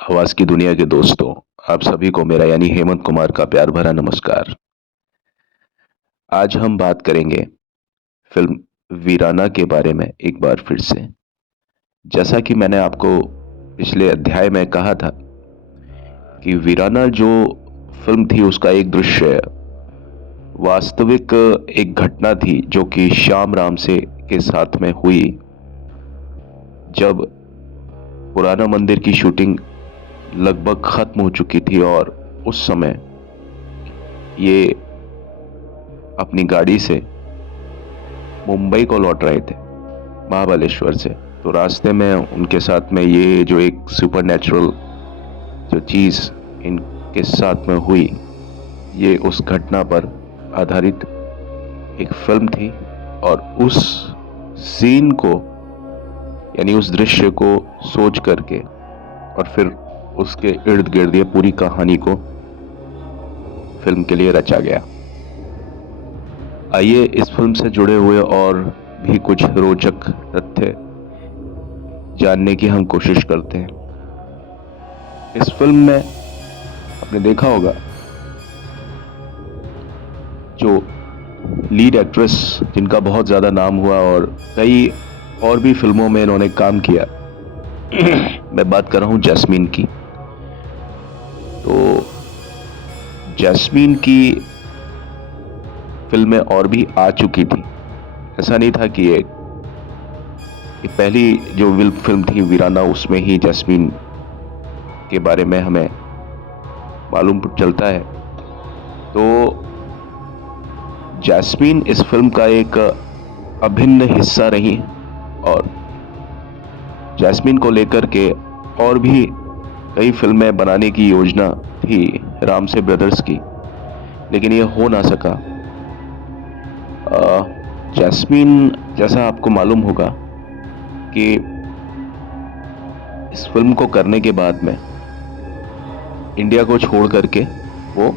आवाज की दुनिया के दोस्तों, आप सभी को मेरा यानी हेमंत कुमार का प्यार भरा नमस्कार। आज हम बात करेंगे फिल्म वीराना के बारे में एक बार फिर से। जैसा कि मैंने आपको पिछले अध्याय में कहा था कि वीराना जो फिल्म थी उसका एक दृश्य वास्तविक एक घटना थी जो कि श्याम राम से के साथ में हुई जब पुराना मंदिर की शूटिंग लगभग खत्म हो चुकी थी और उस समय ये अपनी गाड़ी से मुंबई को लौट रहे थे महाबलेश्वर से। तो रास्ते में उनके साथ में ये जो एक सुपरनैचुरल जो चीज़ इनके साथ में हुई, ये उस घटना पर आधारित एक फिल्म थी। और उस सीन को यानी उस दृश्य को सोच करके और फिर उसके इर्द गिर्द ये पूरी कहानी को फिल्म के लिए रचा गया। आइए इस फिल्म से जुड़े हुए और भी कुछ रोचक तथ्य जानने की हम कोशिश करते हैं। इस फिल्म में आपने देखा होगा जो लीड एक्ट्रेस जिनका बहुत ज़्यादा नाम हुआ और कई और भी फिल्मों में इन्होंने काम किया, मैं बात कर रहा हूँ जैस्मीन की। तो जैस्मीन की फिल्में और भी आ चुकी थी, ऐसा नहीं था कि ये पहली जो फिल्म थी वीराना उसमें ही जैस्मीन के बारे में हमें मालूम चलता है। तो जैस्मीन इस फिल्म का एक अभिन्न हिस्सा रही और जैस्मीन को लेकर के और भी कई फिल्में बनाने की योजना थी रामसे ब्रदर्स की, लेकिन ये हो ना सका। जैस्मीन, जैसा आपको मालूम होगा कि इस फिल्म को करने के बाद में इंडिया को छोड़ करके वो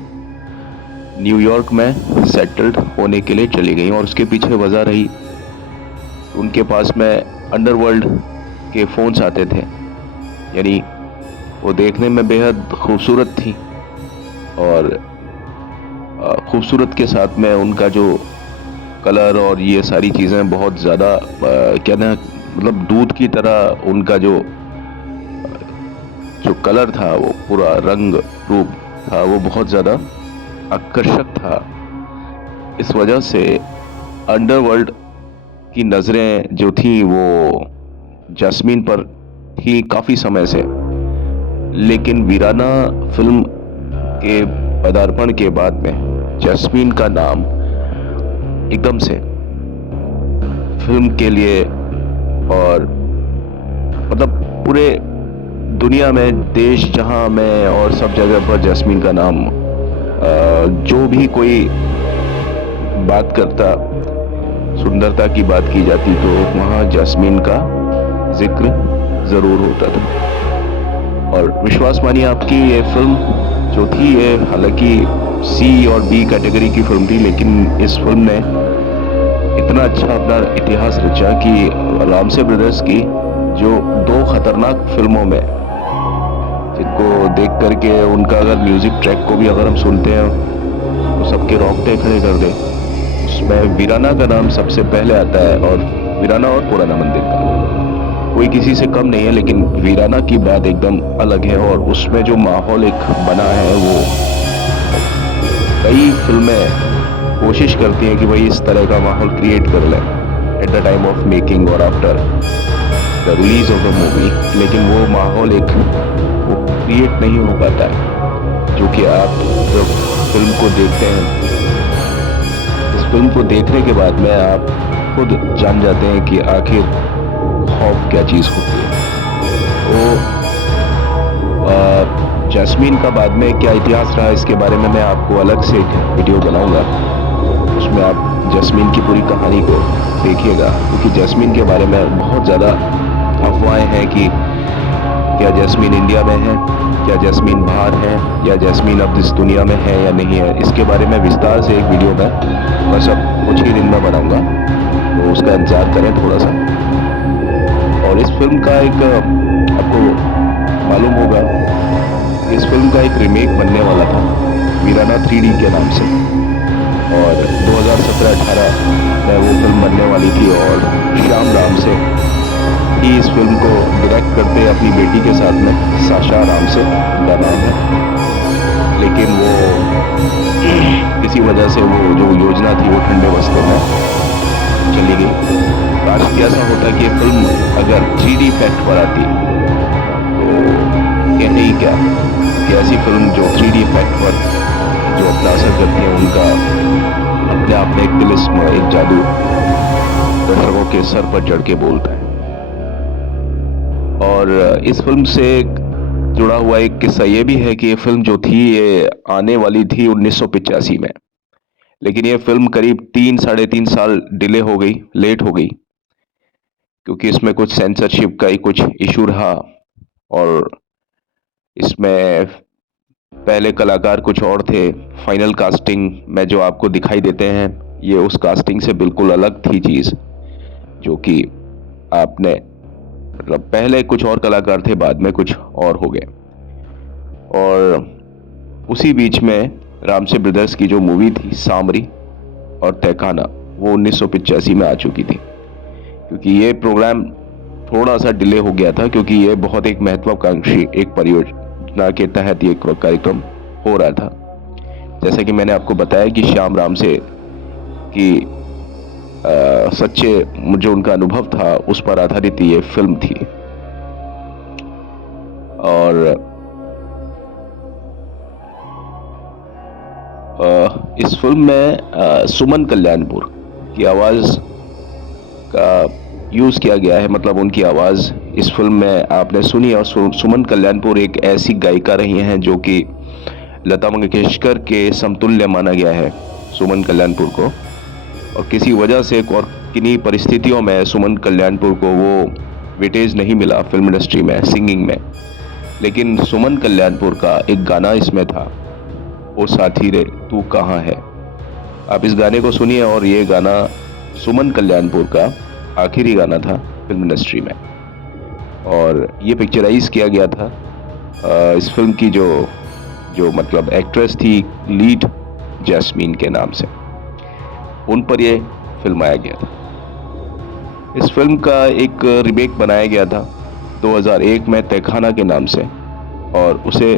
न्यूयॉर्क में सेटल्ड होने के लिए चली गई और उसके पीछे वजह रही उनके पास में अंडरवर्ल्ड के फ़ोन्स आते थे, यानी वो देखने में बेहद खूबसूरत थी और खूबसूरत के साथ में उनका जो कलर और ये सारी चीज़ें बहुत ज़्यादा क्या ना, मतलब दूध की तरह उनका जो कलर था, वो पूरा रंग रूप था, वो बहुत ज़्यादा आकर्षक था। इस वजह से अंडरवर्ल्ड की नज़रें जो थी वो जैस्मीन पर थी काफ़ी समय से। लेकिन वीराना फिल्म के पदार्पण के बाद में जैस्मीन का नाम एकदम से फिल्म के लिए और मतलब पूरे दुनिया में, देश जहां में और सब जगह पर जैस्मीन का नाम, जो भी कोई बात करता, सुंदरता की बात की जाती तो वहाँ जैस्मीन का जिक्र ज़रूर होता था। और विश्वास मानिए आपकी ये फिल्म जो थी, ये हालांकि सी और बी कैटेगरी की फिल्म थी, लेकिन इस फिल्म ने इतना अच्छा अपना इतिहास रचा कि रामसे ब्रदर्स की जो दो खतरनाक फिल्मों में, जिनको देख करके उनका अगर म्यूजिक ट्रैक को भी अगर हम सुनते हैं तो सबके रोंगटे खड़े कर दे, उसमें वीराना का नाम सबसे पहले आता है। और वीराना और पुराना मंदिर का कोई किसी से कम नहीं है, लेकिन वीराना की बात एकदम अलग है। और उसमें जो माहौल एक बना है, वो कई फिल्में कोशिश करती हैं कि भाई इस तरह का माहौल क्रिएट कर लें at the time of making और after the release of the movie, लेकिन वो माहौल एक वो क्रिएट नहीं हो पाता है जो कि आप जब फिल्म को देखते हैं। इस फिल्म को देखने के बाद में आप खुद जान जाते हैं कि आखिर खौफ क्या चीज़ होती है। तो जैस्मीन का बाद में क्या इतिहास रहा, इसके बारे में मैं आपको अलग से एक वीडियो बनाऊंगा, उसमें आप जैस्मीन की पूरी कहानी को देखिएगा। क्योंकि जैस्मीन के बारे में बहुत ज़्यादा अफवाहें हैं कि क्या जैस्मीन इंडिया में है, क्या जैस्मीन बाहर है, या जैस्मीन अब इस दुनिया में है या नहीं है। इसके बारे में विस्तार से एक वीडियो मैं बस अब कुछ ही दिन में बनाऊंगा, तो उसका इंतज़ार करें थोड़ा सा। और इस फिल्म का एक आपको मालूम होगा इस फिल्म का एक रीमेक बनने वाला था वीराना 3D के नाम से, और 2017-18 में वो फिल्म बनने वाली थी, और श्याम राम से ही इस फिल्म को डायरेक्ट करते अपनी बेटी के साथ में, साशा राम से उनका नाम है। लेकिन वो किसी वजह से वो जो योजना थी वो ठंडे बस्ते में चली गई। काश कि ऐसा होता कि फिल्म अगर 3D इफेक्ट पर आती, तो कहने ही क्या कि ऐसी फिल्म जो 3D इफेक्ट पर जो अपना असर करती है, उनका अपने आप में एक तिलिस्म, एक जादू दर्शकों के सर पर चढ़ के बोलता है। और इस फिल्म से जुड़ा हुआ एक किस्सा ये भी है कि ये फिल्म जो थी ये आने वाली थी 1985 में, लेकिन ये फिल्म करीब 3-3.5 साल डिले हो गई, लेट हो गई, क्योंकि इसमें कुछ सेंसरशिप का ही कुछ इशू रहा, और इसमें पहले कलाकार कुछ और थे। फाइनल कास्टिंग में जो आपको दिखाई देते हैं, ये उस कास्टिंग से बिल्कुल अलग थी चीज़, जो कि आपने मतलब पहले कुछ और कलाकार थे, बाद में कुछ और हो गए। और उसी बीच में रामसे ब्रदर्स की जो मूवी थी सामरी और तहखाना, वो 1985 में आ चुकी थी। क्योंकि ये प्रोग्राम थोड़ा सा डिले हो गया था, क्योंकि ये बहुत एक महत्वाकांक्षी एक परियोजना के तहत ये कार्यक्रम हो रहा था। जैसा कि मैंने आपको बताया कि श्याम राम से कि सच्चे जो उनका अनुभव था उस पर आधारित ये फिल्म थी। और इस फिल्म में सुमन कल्याणपुर की आवाज़ का यूज़ किया गया है, मतलब उनकी आवाज़ इस फिल्म में आपने सुनी। और सुमन कल्याणपुर एक ऐसी गायिका रही हैं जो कि लता मंगेशकर के समतुल्य माना गया है सुमन कल्याणपुर को, और किसी वजह से और किन्हीं परिस्थितियों में सुमन कल्याणपुर को वो वेटेज नहीं मिला फिल्म इंडस्ट्री में, सिंगिंग में। लेकिन सुमन कल्याणपुर का एक गाना इसमें था, ओ साथी रे तू कहाँ है। आप इस गाने को सुनिए, और ये गाना सुमन कल्याणपुर का आखिरी गाना था फिल्म इंडस्ट्री में, और ये पिक्चराइज किया गया था इस फिल्म की जो मतलब एक्ट्रेस थी लीड जैस्मीन के नाम से, उन पर ये फिल्माया गया था। इस फिल्म का एक रीमेक बनाया गया था 2001 में तहखाना के नाम से, और उसे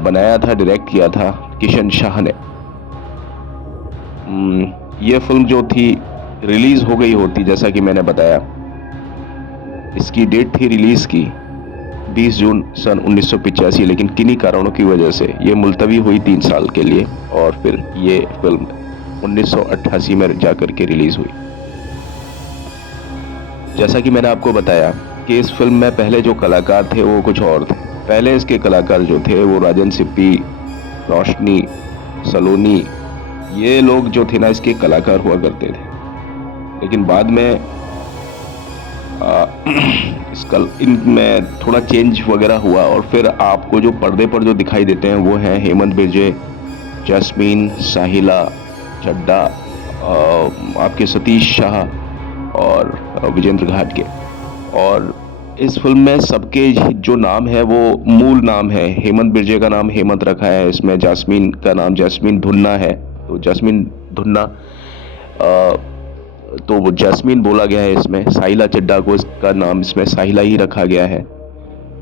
बनाया था, डायरेक्ट किया था किशन शाह ने। ये फिल्म जो थी रिलीज हो गई होती, जैसा कि मैंने बताया, इसकी डेट थी रिलीज की 20 जून सन 1985, लेकिन किन्हीं कारणों की वजह से ये मुलतवी हुई 3 साल के लिए, और फिर ये फिल्म 1988 में जाकर के रिलीज हुई। जैसा कि मैंने आपको बताया कि इस फिल्म में पहले जो कलाकार थे वो कुछ और थे। पहले इसके कलाकार जो थे वो राजन सिप्पी, रोशनी, सलोनी, ये लोग जो थे ना इसके कलाकार हुआ करते थे। लेकिन बाद में इनमें थोड़ा चेंज वगैरह हुआ, और फिर आपको जो पर्दे पर जो दिखाई देते हैं वो हैं हेमंत बिरजे, जैस्मीन, साहिला चड्डा, आपके सतीश शाह और विजेंद्र घाट के। और इस फिल्म में सबके जो नाम है वो मूल नाम है। हेमंत बिरजे का नाम हेमंत रखा है इसमें, जैस्मीन का नाम जैस्मीन धुन्ना है, तो जैस्मीन धुन्ना तो वो जैस्मीन बोला गया है इसमें। साहिला चड्डा को इसका नाम इसमें साहिला ही रखा गया है,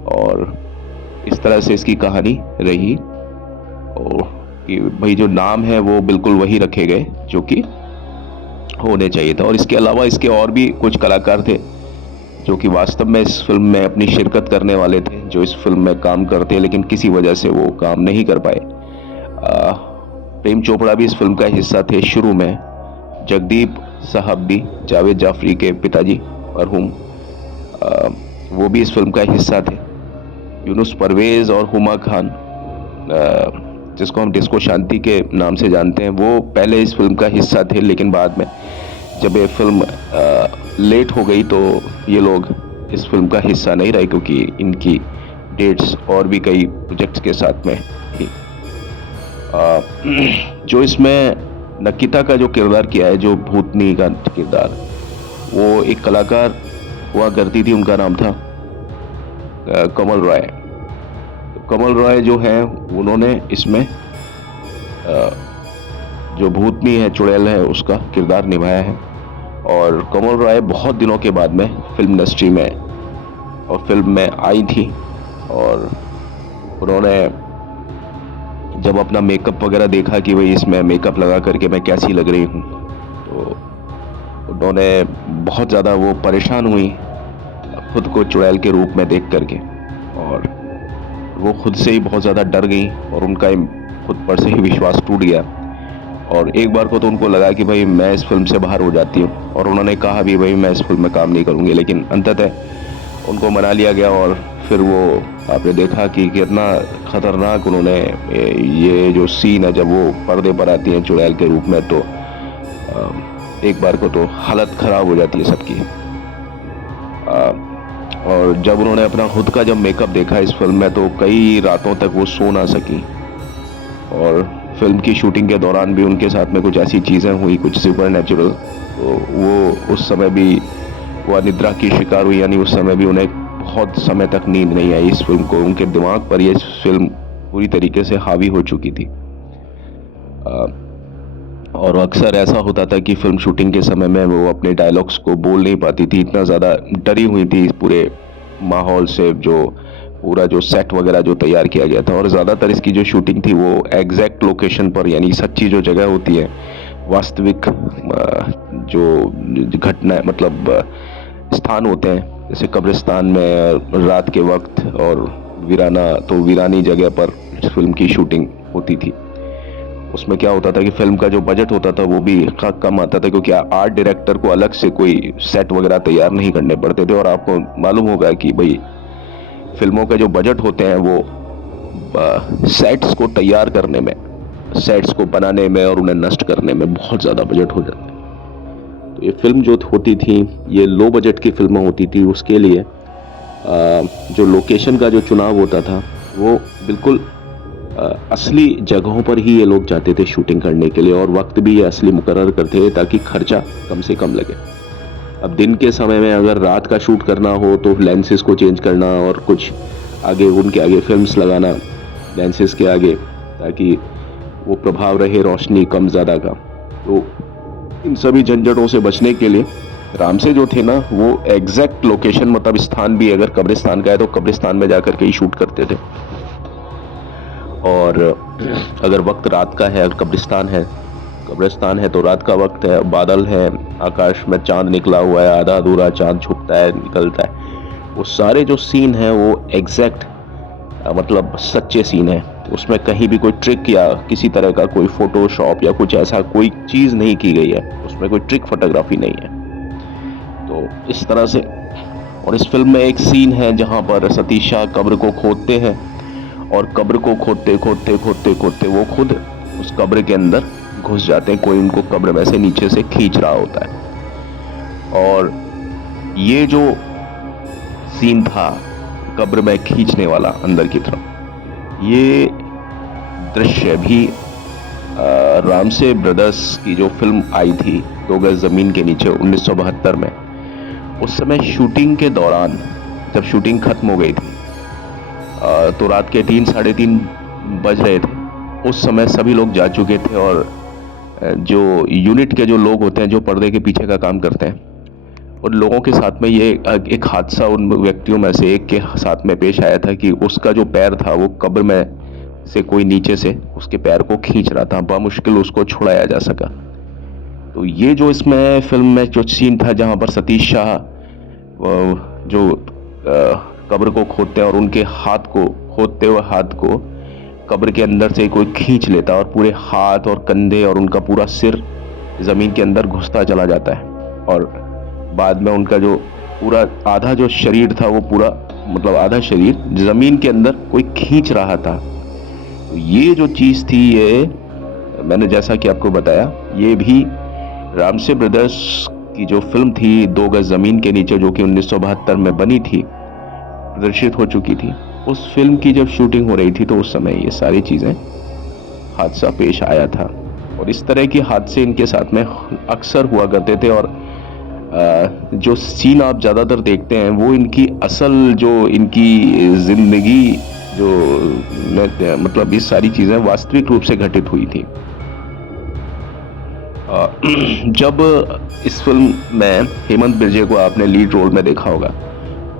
और इस तरह से इसकी कहानी रही, और कि भाई जो नाम है वो बिल्कुल वही रखे गए जो कि होने चाहिए था। और इसके अलावा इसके और भी कुछ कलाकार थे जो कि वास्तव में इस फिल्म में अपनी शिरकत करने वाले थे, जो इस फिल्म में काम करते, लेकिन किसी वजह से वो काम नहीं कर पाए। प्रेम चोपड़ा भी इस फिल्म का हिस्सा थे शुरू में, जगदीप साहब भी, जावेद जाफरी के पिताजी मरहूम, वो भी इस फिल्म का हिस्सा थे। यूनुस परवेज और हुमा खान, जिसको हम डिस्को शांति के नाम से जानते हैं, वो पहले इस फिल्म का हिस्सा थे, लेकिन बाद में जब ये फिल्म लेट हो गई तो ये लोग इस फिल्म का हिस्सा नहीं रहे, क्योंकि इनकी डेट्स और भी कई प्रोजेक्ट्स के साथ में थी। जो इसमें नकिता का जो किरदार किया है, जो भूतनी का किरदार, वो एक कलाकार हुआ करती थी, उनका नाम था कमल रॉय। कमल रॉय जो हैं उन्होंने इसमें जो भूतनी है, चुड़ैल है, उसका किरदार निभाया है। और कमल रॉय बहुत दिनों के बाद में फिल्म इंडस्ट्री में और फिल्म में आई थी, और उन्होंने जब अपना मेकअप वगैरह देखा कि भाई इसमें मेकअप लगा करके मैं कैसी लग रही हूँ, तो उन्होंने बहुत ज़्यादा वो परेशान हुई खुद को चुड़ैल के रूप में देख करके, और वो खुद से ही बहुत ज़्यादा डर गई और उनका खुद पर से ही विश्वास टूट गया। और एक बार को तो उनको लगा कि भाई मैं इस फिल्म से बाहर हो जाती हूँ, और उन्होंने कहा भी भाई मैं इस फिल्म में काम नहीं करूँगी, लेकिन अंततः उनको मना लिया गया। और फिर वो आपने देखा कि कितना ख़तरनाक उन्होंने ये जो सीन है जब वो पर्दे पर आती हैं चुड़ैल के रूप में, तो एक बार को तो हालत ख़राब हो जाती है सबकी। और जब उन्होंने अपना खुद का जब मेकअप देखा इस फिल्म में, तो कई रातों तक वो सो ना सकी। और फिल्म की शूटिंग के दौरान भी उनके साथ में कुछ ऐसी चीज़ें हुई, कुछ सुपर नेचुरल, तो वो उस समय भी वो अनिद्रा की शिकार हुई, यानी उस समय भी उन्हें बहुत समय तक नींद नहीं आई इस फिल्म को। उनके दिमाग पर ये फिल्म पूरी तरीके से हावी हो चुकी थी। और अक्सर ऐसा होता था कि फिल्म शूटिंग के समय में वो अपने डायलॉग्स को बोल नहीं पाती थी, इतना ज़्यादा डरी हुई थी इस पूरे माहौल से, जो पूरा जो सेट वगैरह जो तैयार किया गया था। और ज़्यादातर इसकी जो शूटिंग थी वो एग्जैक्ट लोकेशन पर, यानी सच्ची जो जगह होती है, वास्तविक जो घटना मतलब स्थान होते हैं, जैसे कब्रिस्तान में रात के वक्त, और वीरानी जगह पर फिल्म की शूटिंग होती थी। उसमें क्या होता था कि फिल्म का जो बजट होता था वो भी कम आता था, क्योंकि आर्ट डायरेक्टर को अलग से कोई सेट वगैरह तैयार नहीं करने पड़ते थे। और आपको मालूम होगा कि भाई फिल्मों के जो बजट होते हैं वो सेट्स को तैयार करने में, सेट्स को बनाने में और उन्हें नष्ट करने में बहुत ज़्यादा बजट हो जाता है। तो ये फिल्म जो होती थी, ये लो बजट की फिल्में होती थी, उसके लिए जो लोकेशन का जो चुनाव होता था वो बिल्कुल असली जगहों पर ही ये लोग जाते थे शूटिंग करने के लिए, और वक्त भी ये असली मुकर्रर करते थे ताकि खर्चा कम से कम लगे। अब दिन के समय में अगर रात का शूट करना हो तो लेंसेज को चेंज करना और कुछ आगे उनके आगे फिल्म्स लगाना लेंसेज के आगे, ताकि वो प्रभाव रहे रोशनी कम ज़्यादा का। तो इन सभी झंझटों से बचने के लिए राम से जो थे ना, वो एग्जैक्ट लोकेशन, मतलब स्थान भी अगर कब्रिस्तान का है तो कब्रिस्तान में जाकर के ही शूट करते थे। और अगर वक्त रात का है, अगर कब्रिस्तान है तो रात का वक्त है, बादल है, आकाश में चांद निकला हुआ है, आधा अधूरा चांद छुपता है, निकलता है, वो सारे जो सीन हैं वो एग्जैक्ट मतलब सच्चे सीन हैं। उसमें कहीं भी कोई ट्रिक या किसी तरह का कोई फोटोशॉप या कुछ ऐसा कोई चीज़ नहीं की गई है, उसमें कोई ट्रिक फोटोग्राफी नहीं है। तो इस तरह से, और इस फिल्म में एक सीन है जहाँ पर सतीश शाह कब्र को खोदते हैं, और कब्र को खोदते खोदते वो खुद उस कब्र के अंदर घुस जाते हैं। कोई उनको कब्र में से नीचे से खींच रहा होता है। और ये जो सीन था कब्र में खींचने वाला अंदर की तरफ, ये दृश्य भी रामसे ब्रदर्स की जो फिल्म आई थी 2 गज ज़मीन के नीचे 1972 में, उस समय शूटिंग के दौरान जब शूटिंग खत्म हो गई थी तो रात के 3 साढ़े 3 बज रहे थे। उस समय सभी लोग जा चुके थे, और जो यूनिट के जो लोग होते हैं जो पर्दे के पीछे का काम करते हैं, उन लोगों के साथ में ये एक हादसा उन व्यक्तियों में से एक के साथ में पेश आया था कि उसका जो पैर था वो कब्र में से कोई नीचे से उसके पैर को खींच रहा था, बामुश्किल उसको छुड़ाया जा सका। तो ये जो इसमें फिल्म में जो सीन था जहाँ पर सतीश शाह जो कब्र को खोदते हैं और उनके हाथ को, खोदते हुए हाथ को कब्र के अंदर से कोई खींच लेता और पूरे हाथ और कंधे और उनका पूरा सिर ज़मीन के अंदर घुसता चला जाता है, और बाद में उनका जो पूरा आधा जो शरीर था वो पूरा मतलब आधा शरीर ज़मीन के अंदर कोई खींच रहा था। तो ये जो चीज़ थी, ये मैंने जैसा कि आपको बताया, ये भी रामसे ब्रदर्स की जो फिल्म थी 2 गज ज़मीन के नीचे, जो कि 1972 में बनी थी, प्रदर्शित हो चुकी थी, उस फिल्म की जब शूटिंग हो रही थी तो उस समय ये सारी चीज़ें हादसा पेश आया था। और इस तरह के हादसे इनके साथ में अक्सर हुआ करते थे। और जो सीन आप ज़्यादातर देखते हैं वो इनकी असल जो इनकी ज़िंदगी जो मतलब ये सारी चीज़ें वास्तविक रूप से घटित हुई थी। जब इस फिल्म में हेमंत बिरजे को आपने लीड रोल में देखा होगा,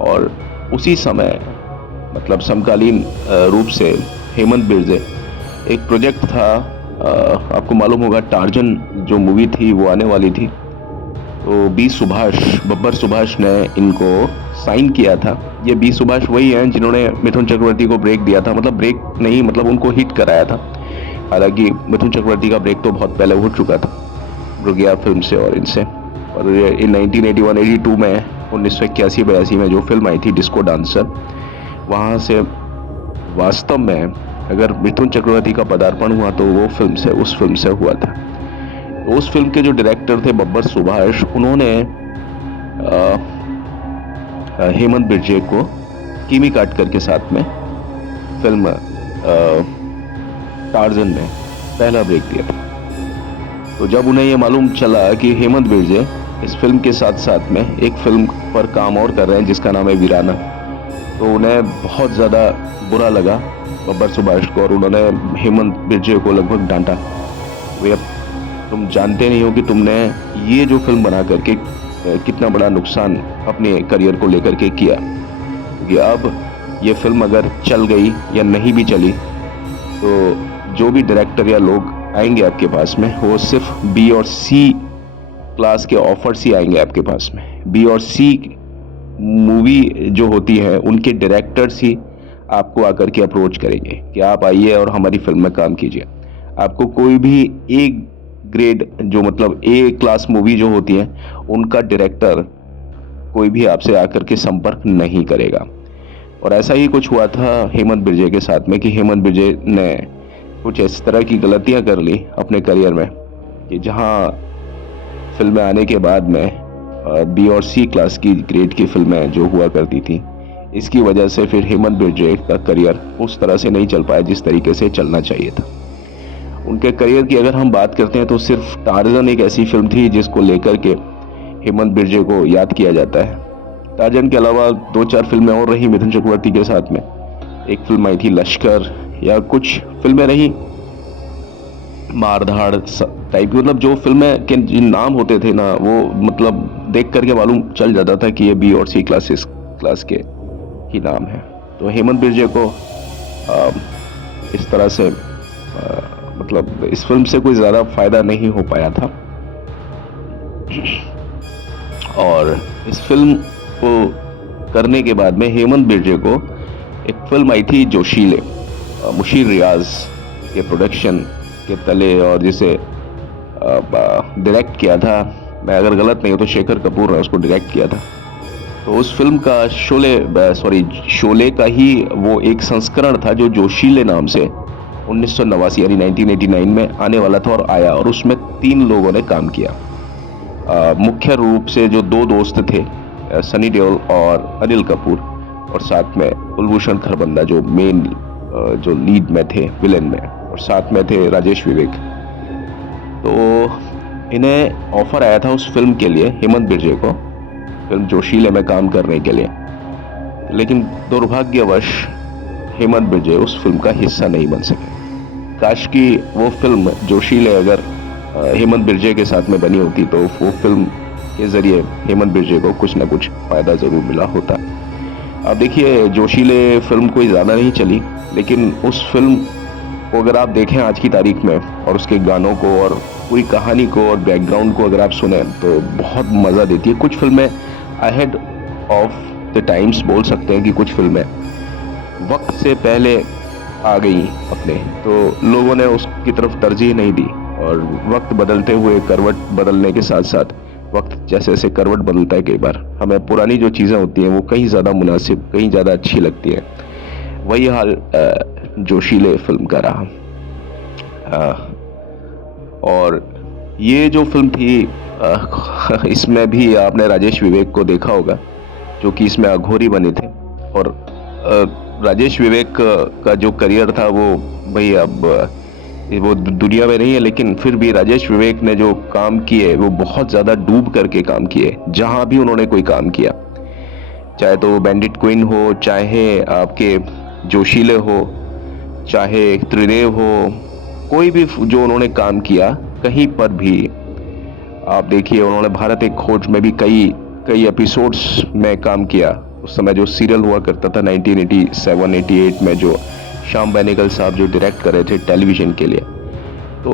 और उसी समय मतलब समकालीन रूप से हेमंत बिरजे, एक प्रोजेक्ट था, आपको मालूम होगा टार्जन जो मूवी थी वो आने वाली थी, तो बब्बर सुभाष ने इनको साइन किया था। ये बी सुभाष वही हैं जिन्होंने मिथुन चक्रवर्ती को ब्रेक दिया था, मतलब ब्रेक नहीं, मतलब उनको हिट कराया था। हालांकि मिथुन चक्रवर्ती का ब्रेक तो बहुत पहले हो चुका था मृगया फिल्म से और इनसे। और इन 1981-82 में 1981-82 में जो फिल्म आई थी डिस्को डांसर, वहाँ से वास्तव में अगर मिथुन चक्रवर्ती का पदार्पण हुआ तो वो उस फिल्म से हुआ था। उस फिल्म के जो डायरेक्टर थे बब्बर सुभाष, उन्होंने हेमंत बिरजे को कीमी काटकर के साथ में फिल्म टार्जन में पहला ब्रेक दिया था। तो जब उन्हें ये मालूम चला कि हेमंत बिरजे इस फिल्म के साथ साथ में एक फिल्म पर काम और कर रहे हैं जिसका नाम है वीराना, तो उन्हें बहुत ज़्यादा बुरा लगा बब्बर सुभाष को, और उन्होंने हेमंत बिरजे को लगभग डांटा। वे, तुम जानते नहीं हो कि तुमने ये जो फिल्म बना करके कितना बड़ा नुकसान अपने करियर को लेकर के किया, क्योंकि अब ये फिल्म अगर चल गई या नहीं भी चली तो जो भी डायरेक्टर या लोग आएंगे आपके पास में, वो सिर्फ बी और सी क्लास के ऑफर्स ही आएंगे आपके पास में। बी और सी मूवी जो होती है उनके डायरेक्टर्स ही आपको आकर के अप्रोच करेंगे कि आप आइए और हमारी फिल्म में काम कीजिए। आपको कोई भी एक ग्रेड जो मतलब ए क्लास मूवी जो होती है उनका डायरेक्टर कोई भी आपसे आकर के संपर्क नहीं करेगा। और ऐसा ही कुछ हुआ था हेमंत बिरजे के साथ में कि हेमंत बिरजे ने कुछ इस तरह की गलतियां कर ली अपने करियर में कि जहां फिल्में आने के बाद में बी और सी क्लास की ग्रेड की फिल्में जो हुआ करती थी, इसकी वजह से फिर हेमंत बिरजे का करियर उस तरह से नहीं चल पाया जिस तरीके से चलना चाहिए था। उनके करियर की अगर हम बात करते हैं तो सिर्फ टार्जन एक ऐसी फिल्म थी जिसको लेकर के हेमंत बिरजे को याद किया जाता है। टार्जन के अलावा 2-4 फिल्में और रही मिथुन चक्रवर्ती के साथ में। एक फिल्म आई थी लश्कर, या कुछ फिल्में रही मारधाड़ टाइप की, मतलब जो फिल्में के जिन नाम होते थे ना, वो मतलब देख करके मालूम चल जाता था कि ये बी और सी क्लास के ही नाम है। तो हेमंत बिरजे को इस तरह से मतलब इस फिल्म से कोई ज़्यादा फायदा नहीं हो पाया था। और इस फिल्म को करने के बाद में हेमंत बिरजे को एक फिल्म आई थी जोशीले, मुशीर रियाज के प्रोडक्शन के तले, और जिसे डायरेक्ट किया था, मैं अगर गलत नहीं हो तो शेखर कपूर ने उसको डायरेक्ट किया था। तो उस फिल्म का शोले का ही वो एक संस्करण था जो जोशीले नाम से 1989 यानी 1989 में आने वाला था और आया, और उसमें 3 लोगों ने काम किया। मुख्य रूप से जो 2 दोस्त थे, सनी देओल और अनिल कपूर, और साथ में कुलभूषण खरबंदा जो मेन जो लीड में थे, विलेन में, और साथ में थे राजेश विवेक। तो इन्हें ऑफर आया था उस फिल्म के लिए, हेमंत बिरजे को फिल्म जोशीले में काम करने के लिए, लेकिन दुर्भाग्यवश हेमंत बिरजे उस फिल्म का हिस्सा नहीं बन सके। काश कि वो फिल्म जोशीले अगर हेमंत बिरजे के साथ में बनी होती तो वो फिल्म के जरिए हेमंत बिरजे को कुछ ना कुछ फायदा जरूर मिला होता। अब देखिए, जोशीले फिल्म कोई ज़्यादा नहीं चली, लेकिन उस फिल्म को अगर आप देखें आज की तारीख में और उसके गानों को और पूरी कहानी को और बैकग्राउंड को अगर आप सुने तो बहुत मज़ा देती है। कुछ फिल्में अहेड ऑफ द टाइम्स बोल सकते हैं कि कुछ फिल्में वक्त से पहले आ गई अपने, तो लोगों ने उसकी तरफ तरजीह नहीं दी, और वक्त बदलते हुए करवट बदलने के साथ साथ वक्त जैसे जैसे करवट बदलता है, कई बार हमें पुरानी जो चीज़ें होती हैं वो कहीं ज़्यादा मुनासिब, कहीं ज़्यादा अच्छी लगती है। वही हाल जोशीले फिल्म का रहा। और ये जो फिल्म थी इसमें भी आपने राजेश विवेक को देखा होगा जो कि इसमें अघोरी बने थे। और राजेश विवेक का जो करियर था वो भाई अब वो दुनिया में नहीं है, लेकिन फिर भी राजेश विवेक ने जो काम किए वो बहुत ज़्यादा डूब करके काम किए। जहाँ भी उन्होंने कोई काम किया, चाहे तो बैंडिट क्वीन हो, चाहे आपके जोशीले हो, चाहे त्रिदेव हो, कोई भी जो उन्होंने काम किया, कहीं पर भी आप देखिए उन्होंने भारत एक खोज में भी कई कई एपिसोड्स में काम किया। उस समय जो सीरियल हुआ करता था 1987-88 में, जो श्याम बेनेगल साहब जो डायरेक्ट कर रहे थे टेलीविजन के लिए। तो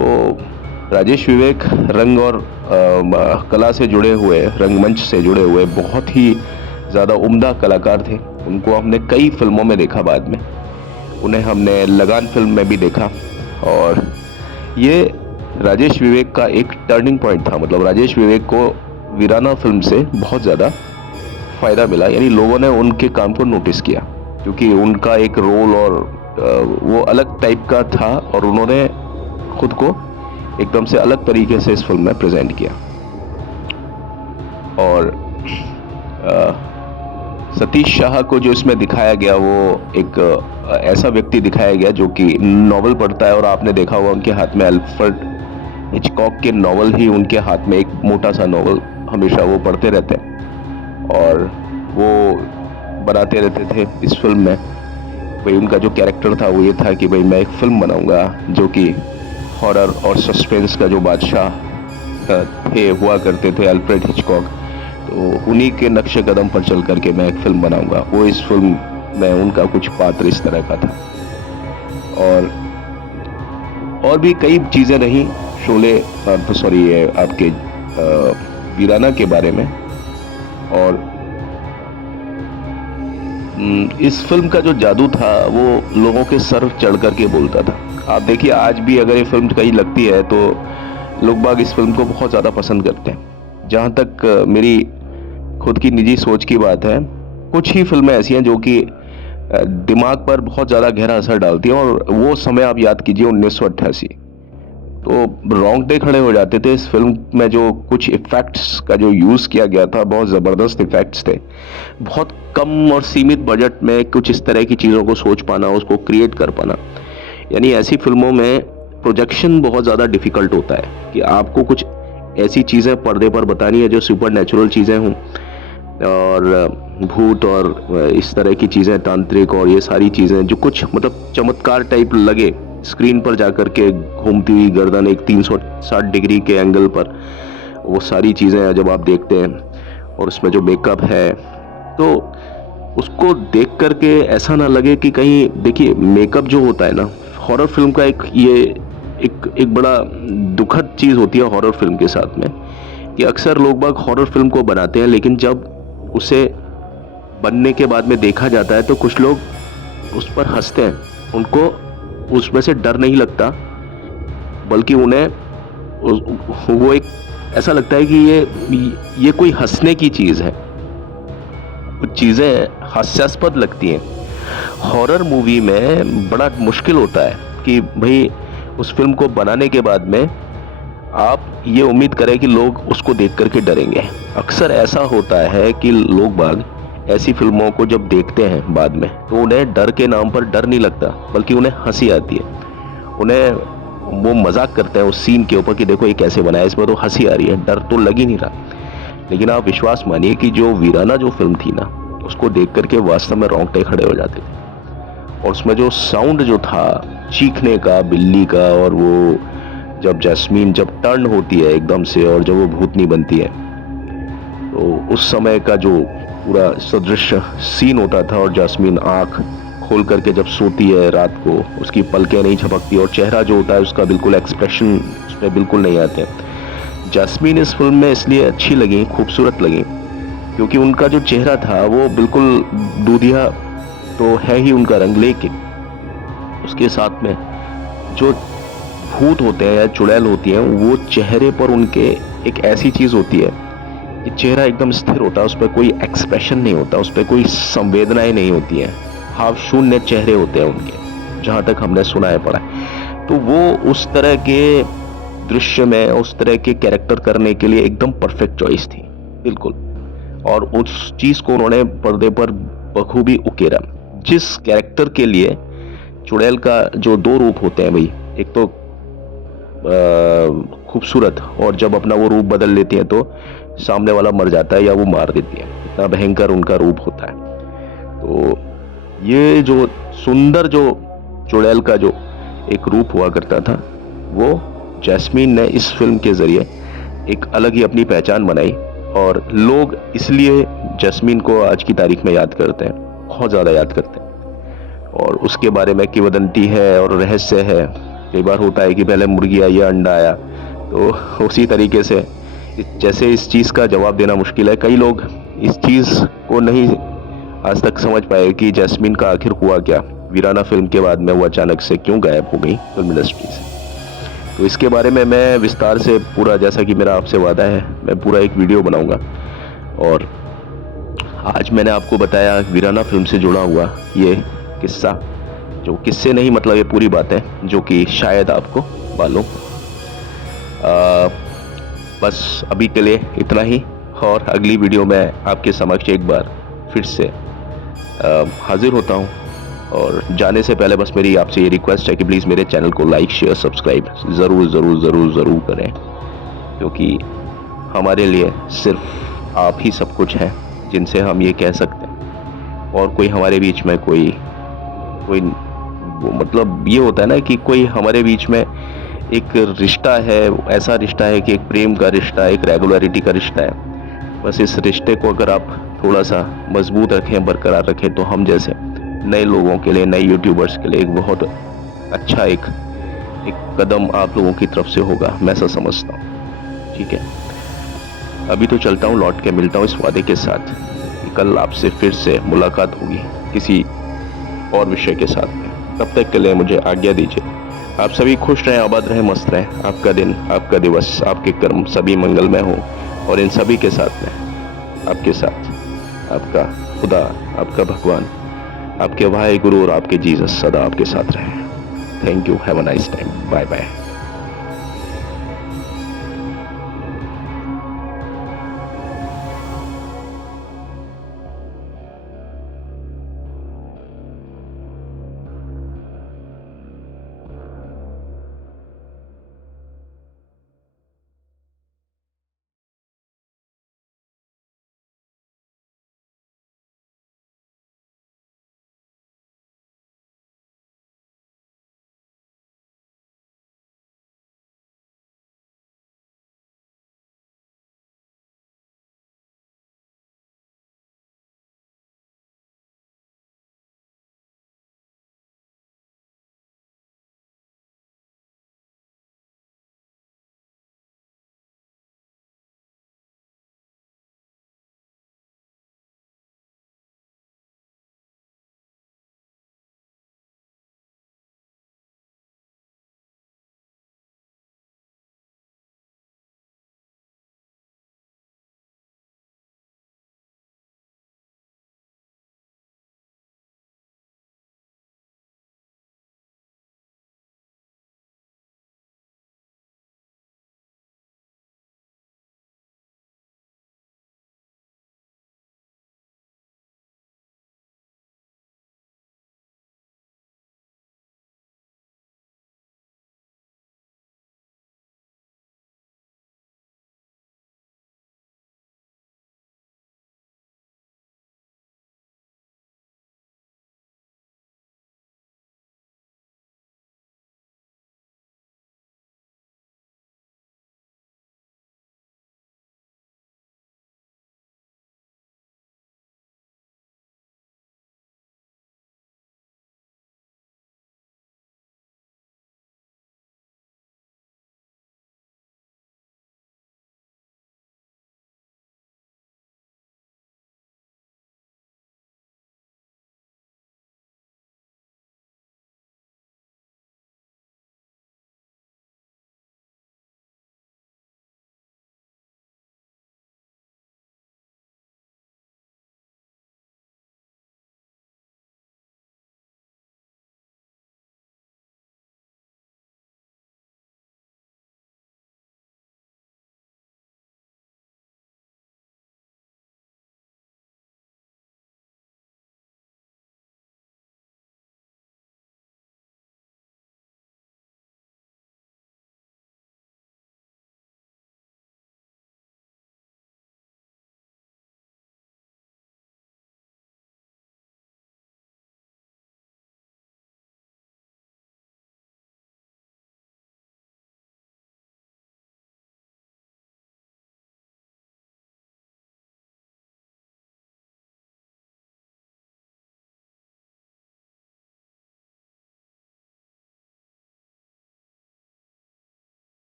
राजेश विवेक रंग और कला से जुड़े हुए, रंगमंच से जुड़े हुए बहुत ही ज़्यादा उम्दा कलाकार थे। उनको हमने कई फिल्मों में देखा, बाद में उन्हें हमने लगान फिल्म में भी देखा। और ये राजेश विवेक का एक टर्निंग पॉइंट था। मतलब राजेश विवेक को वीराना फिल्म से बहुत ज़्यादा फ़ायदा मिला, यानी लोगों ने उनके काम को नोटिस किया, क्योंकि उनका एक रोल और वो अलग टाइप का था और उन्होंने खुद को एकदम से अलग तरीके से इस फिल्म में प्रेजेंट किया। और सतीश शाह को जो इसमें दिखाया गया, वो एक ऐसा व्यक्ति दिखाया गया जो कि नॉवल पढ़ता है। और आपने देखा होगा उनके हाथ में अल्फ्रेड हिचकॉक के नॉवल ही उनके हाथ में, एक मोटा सा नॉवल हमेशा वो पढ़ते रहते हैं और वो बनाते रहते थे इस फिल्म में। भाई उनका जो कैरेक्टर था वो ये था कि भाई मैं एक फिल्म बनाऊंगा जो कि हॉरर और सस्पेंस का जो बादशाह थे, हुआ करते थे अल्फ्रेड हिचकॉक, तो उन्हीं के नक्शे कदम पर चल करके मैं एक फिल्म बनाऊंगा। वो इस फिल्म में उनका कुछ पात्र इस तरह का था। और भी कई चीज़ें रही शोले, सॉरी आपके वीराना के बारे में। और इस फिल्म का जो जादू था वो लोगों के सर चढ़ करके बोलता था। आप देखिए आज भी अगर ये फिल्म कहीं लगती है तो लोग बाग इस फिल्म को बहुत ज़्यादा पसंद करते हैं। जहाँ तक मेरी खुद की निजी सोच की बात है, कुछ ही फिल्में ऐसी हैं जो कि दिमाग पर बहुत ज़्यादा गहरा असर डालती हैं। और वो समय आप याद कीजिए 1988, तो रोंगटे खड़े हो जाते थे। इस फिल्म में जो कुछ इफ़ेक्ट्स का जो यूज़ किया गया था, बहुत ज़बरदस्त इफ़ेक्ट्स थे। बहुत कम और सीमित बजट में कुछ इस तरह की चीज़ों को सोच पाना, उसको क्रिएट कर पाना, यानी ऐसी फिल्मों में प्रोजेक्शन बहुत ज़्यादा डिफ़िकल्ट होता है कि आपको कुछ ऐसी चीज़ें पर्दे पर बतानी है जो सुपर नेचुरल चीज़ें हों और भूत और इस तरह की चीज़ें, तांत्रिक और ये सारी चीज़ें जो कुछ मतलब चमत्कार टाइप लगे, स्क्रीन पर जाकर के घूमती हुई गर्दन एक 360 डिग्री के एंगल पर, वो सारी चीज़ें जब आप देखते हैं और उसमें जो मेकअप है, तो उसको देख करके ऐसा ना लगे कि कहीं, देखिए मेकअप जो होता है ना हॉरर फिल्म का, एक बड़ा दुखद चीज़ होती है हॉरर फिल्म के साथ में, कि अक्सर लोग बाग हॉरर फिल्म को बनाते हैं, लेकिन जब उसे बनने के बाद में देखा जाता है तो कुछ लोग उस पर हंसते हैं। उनको उसमें से डर नहीं लगता, बल्कि उन्हें वो एक ऐसा लगता है कि ये कोई हंसने की चीज़ है। कुछ चीज़ें हास्यास्पद लगती हैं। हॉरर मूवी में बड़ा मुश्किल होता है कि भाई उस फिल्म को बनाने के बाद में आप ये उम्मीद करें कि लोग उसको देख करके डरेंगे। अक्सर ऐसा होता है कि लोग बाग ऐसी फिल्मों को जब देखते हैं बाद में, तो उन्हें डर के नाम पर डर नहीं लगता, बल्कि उन्हें हंसी आती है। उन्हें वो मजाक करते हैं उस सीन के ऊपर कि देखो ये कैसे बनाया, इसमें तो हंसी आ रही है, डर तो लग ही नहीं रहा। लेकिन आप विश्वास मानिए कि जो वीराना जो फिल्म थी ना, उसको देख करके वास्तव में रोंगटे खड़े हो जाते थे। और उसमें जो साउंड जो था चीखने का, बिल्ली का, और वो जब जैस्मीन जब टर्न होती है एकदम से और जब वो भूतनी बनती है, तो उस समय का जो पूरा सदृश्य सीन होता था, और जैस्मीन आँख खोल करके जब सोती है रात को, उसकी पलकें नहीं झपकती और चेहरा जो होता है उसका बिल्कुल एक्सप्रेशन उसमें बिल्कुल नहीं आते। जैस्मीन इस फिल्म में इसलिए अच्छी लगी, खूबसूरत लगी, क्योंकि उनका जो चेहरा था वो बिल्कुल दूधिया तो है ही उनका रंग, लेकिन उसके साथ में जो भूत होते हैं या चुड़ैल होती हैं, वो चेहरे पर उनके एक ऐसी चीज़ होती है कि चेहरा एकदम स्थिर होता है, उस पर कोई एक्सप्रेशन नहीं होता, उस पर कोई संवेदनाएं नहीं होती हैं, भाव शून्य चेहरे होते हैं उनके, जहाँ तक हमने सुना है पढ़ा है। तो वो उस तरह के दृश्य में उस तरह के कैरेक्टर करने के लिए एकदम परफेक्ट चॉइस थी, बिल्कुल। और उस चीज़ को उन्होंने पर्दे पर बखूबी उकेरा। जिस कैरेक्टर के लिए चुड़ैल का जो दो रूप होते हैं भाई, एक तो खूबसूरत, और जब अपना वो रूप बदल लेती है तो सामने वाला मर जाता है या वो मार देती है, इतना भयंकर उनका रूप होता है। तो ये जो सुंदर जो चुड़ैल का जो एक रूप हुआ करता था, वो जैस्मीन ने इस फिल्म के ज़रिए एक अलग ही अपनी पहचान बनाई और लोग इसलिए जैस्मीन को आज की तारीख में याद करते हैं, बहुत ज़्यादा याद करते हैं। और उसके बारे में किंवदंती है और रहस्य है। कई बार होता है कि पहले मुर्गी आई या अंडा आया, तो उसी तरीके से जैसे इस चीज़ का जवाब देना मुश्किल है, कई लोग इस चीज़ को नहीं आज तक समझ पाए कि जैस्मीन का आखिर हुआ क्या। वीराना फिल्म के बाद में वो अचानक से क्यों गायब हो गई फिल्म इंडस्ट्री से। तो इसके बारे में मैं विस्तार से पूरा, जैसा कि मेरा आपसे वादा है, मैं पूरा एक वीडियो बनाऊंगा। और आज मैंने आपको बताया वीराना फिल्म से जुड़ा हुआ ये किस्सा, जो किस्से नहीं मतलब ये पूरी बात है जो कि शायद आपको मालूम। बस अभी के लिए इतना ही, और अगली वीडियो में आपके समक्ष एक बार फिर से हाजिर होता हूँ। और जाने से पहले बस मेरी आपसे ये रिक्वेस्ट है कि प्लीज़ मेरे चैनल को लाइक शेयर सब्सक्राइब ज़रूर करें, क्योंकि हमारे लिए सिर्फ आप ही सब कुछ हैं जिनसे हम ये कह सकते हैं। और कोई हमारे बीच में कोई मतलब ये होता है ना कि कोई हमारे बीच में एक रिश्ता है, ऐसा रिश्ता है कि एक प्रेम का रिश्ता, एक रेगुलरिटी का रिश्ता है। बस इस रिश्ते को अगर आप थोड़ा सा मजबूत रखें, बरकरार रखें, तो हम जैसे नए लोगों के लिए, नए यूट्यूबर्स के लिए एक बहुत अच्छा एक कदम आप लोगों की तरफ से होगा, मैं ऐसा समझता हूँ। ठीक है, अभी तो चलता हूँ, लौट के मिलता हूँ इस वादे के साथ कि कल आपसे फिर से मुलाकात होगी किसी और विषय के साथ में। तब तक के लिए मुझे आज्ञा दीजिए। आप सभी खुश रहें, आबाद रहें, मस्त रहें। आपका दिन, आपका दिवस, आपके कर्म सभी मंगलमय हो, और इन सभी के साथ में आपके साथ आपका खुदा, आपका भगवान, आपके भाई गुरु और आपके जीसस सदा आपके साथ रहे। Thank you, have a nice time, bye bye.